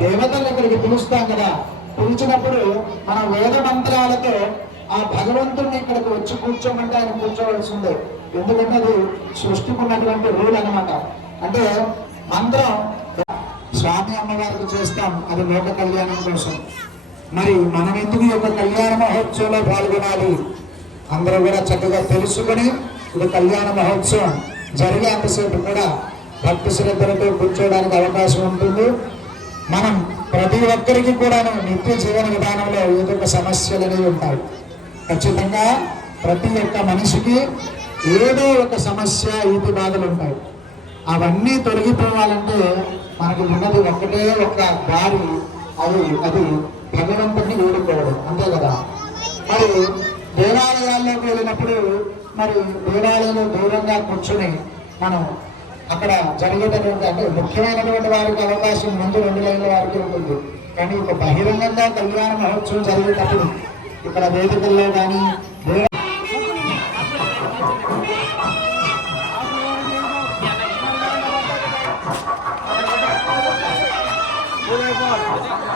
దేవతలు ఇక్కడికి పిలుస్తాం కదా. పిలిచినప్పుడు మన వేద మంత్రాలతో ఆ భగవంతుడిని ఇక్కడికి వచ్చి కూర్చోమంటే ఆయన కూర్చోవలసిందే. ఎందుకంటే అది సృష్టికున్నటువంటి రూల్ అన్నమాట. అంటే మంత్రం స్వామి అమ్మవారికి చేస్తాం అది లోక కళ్యాణం కోసం. మరి మనం ఎందుకు ఈ యొక్క కళ్యాణ మహోత్సవంలో పాల్గొనాలి? అందరూ కూడా చక్కగా తెలుసుకొని ఇది కళ్యాణ మహోత్సవం జరిగేంతసేపు కూడా భక్తి శ్రద్ధలతో కూర్చోవడానికి అవకాశం ఉంటుంది. మనం ప్రతి ఒక్కరికి కూడా నిత్య జీవన విధానంలో ఏదో ఒక సమస్యలు అనేవి ఉంటాయి. ఖచ్చితంగా ప్రతి ఒక్క మనిషికి ఏదో ఒక సమస్య ఈతి బాధలు ఉంటాయి. అవన్నీ తొలగిపోవాలంటే మనకి ఉన్నది ఒక్కటే ఒక దారి అది అది భగవంతుడిని వేడుకోవడం. అంతే కదా? మరి దేవాలయాల్లోకి వెళ్ళినప్పుడు మరి దేవాలయంలో దూరంగా కూర్చొని మనం అక్కడ జరిగేటటువంటి అంటే ముఖ్యమైనటువంటి వారికి అవకాశం ముందు రెండు లైన్ల వారికి ఉంటుంది. కానీ ఒక బహిరంగంగా కళ్యాణ మహోత్సవం జరిగేటప్పుడు ఇక్కడ వేదికల్లో కానీ Oh my God.